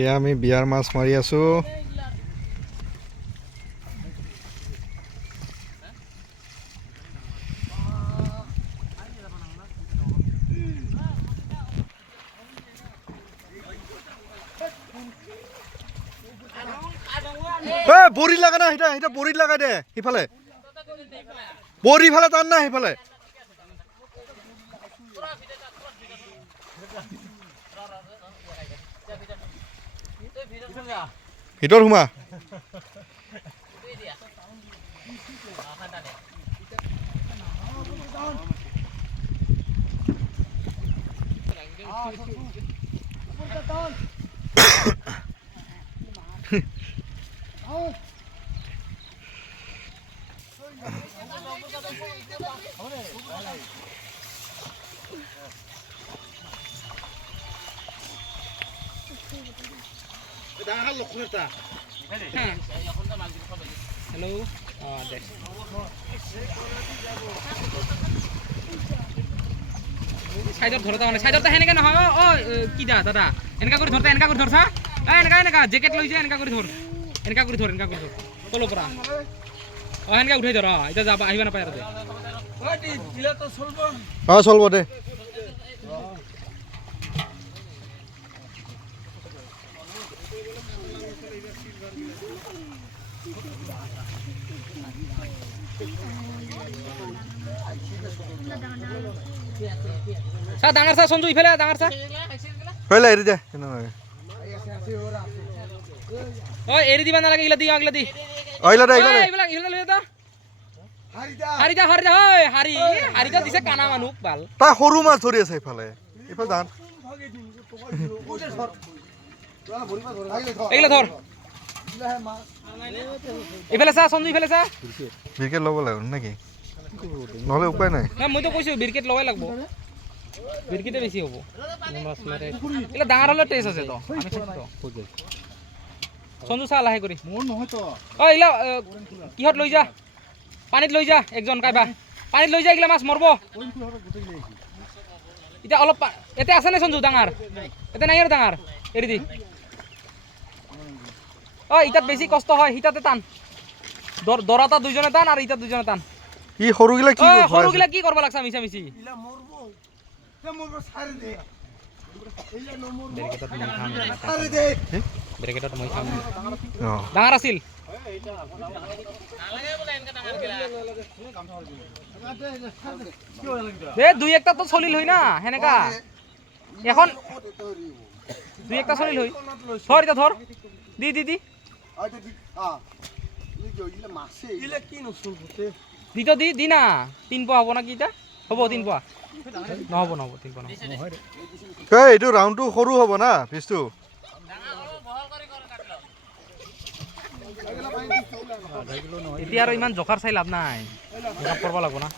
এয়া আমি বিয়াৰ মাছ মাৰি আছো। বৰি লাগা না সিটা বৰিত লাগাই দে সিফালে বৰি ফালে টান না সিফালে ভিতৰত সোমা Hello. Deh. Saidor dhorta mane saidor ta heneka নহয় ও কি দা দাদা এনেকা কৰি ধৰছা এনেকা জ্যাকেট লৈ যায় এনেকা কৰি ধৰ তলৰ পৰা এনেকা উঠাই ধৰ এটা যাব আহিবা না পায় আৰু দে ওই দিলে তো চলবো চলব দে সা ডাঙৰ সা সঞ্জু ইফালে ডাঙৰ সা কইলা এৰি দে ওই এৰি দিবা নালাগে ইলা দি আগলা দি ওইলা দে ইলা লৈ দা হাৰিদা ওই হাৰিদা দিছে কানা মানুহ ভাল তা সৰু মাছ ধৰি আছে ইফালে যান এইলা ধৰ ইফালে সা সঞ্জু ইফালে সা বিকেট ল'ব লাগিব নেকি নহলে উপায় নাই না মই তো কৈছো বিকেট লবাই লাগব বিকেটে বেছি হ'ব মাছ মাৰে ইলা ডাঙৰ হলে টেষ্ট আছে তো আমি তো সঞ্জু সা লাহে কৰি মোৰ নহয় তো ও ইলা কিহত লৈ যা পানীত লৈ যা একজন কাইবা পানীত লৈ যা ইলা মাছ মৰব এটা অলপ এতে আছে নে সঞ্জু ডাঙৰ এতে নাই আৰু ডাঙৰ এৰি দি ও ইটাত বেছি কষ্ট হয় হিতাতে টান দৰাটা দুইজনে টান আৰু ইটা দুইজনে টান ই সৰুগিলা কি কৰিব লাগছা মিছা মিছি ইলা মরবো তে মরবো ছাড়ি দে ইলা ন মরবো ব্রেকেটত মই খাম ছাড়ি দে ব্রেকেটত মই খাম অ ডাঙৰ আছিল এ দুই একটা তো চলিল হই না হেনেকা এখন দুই একটা চলিল হই ধর এটা ধর দি আইতে দি ইলা মাছে ইলা কি নসলবতে দিতো দি না 3 পোৱা হ'ব না কি এটা হ'ব 3 পোৱা নহ'ব 3 পোৱা নহয় এইটো ৰাউন্ডটো সৰু হ'ব না পিছটো এতিয়া আৰু ইমান জখাৰ চাই লাভ নাই মেকআপ কৰিব লাগিব না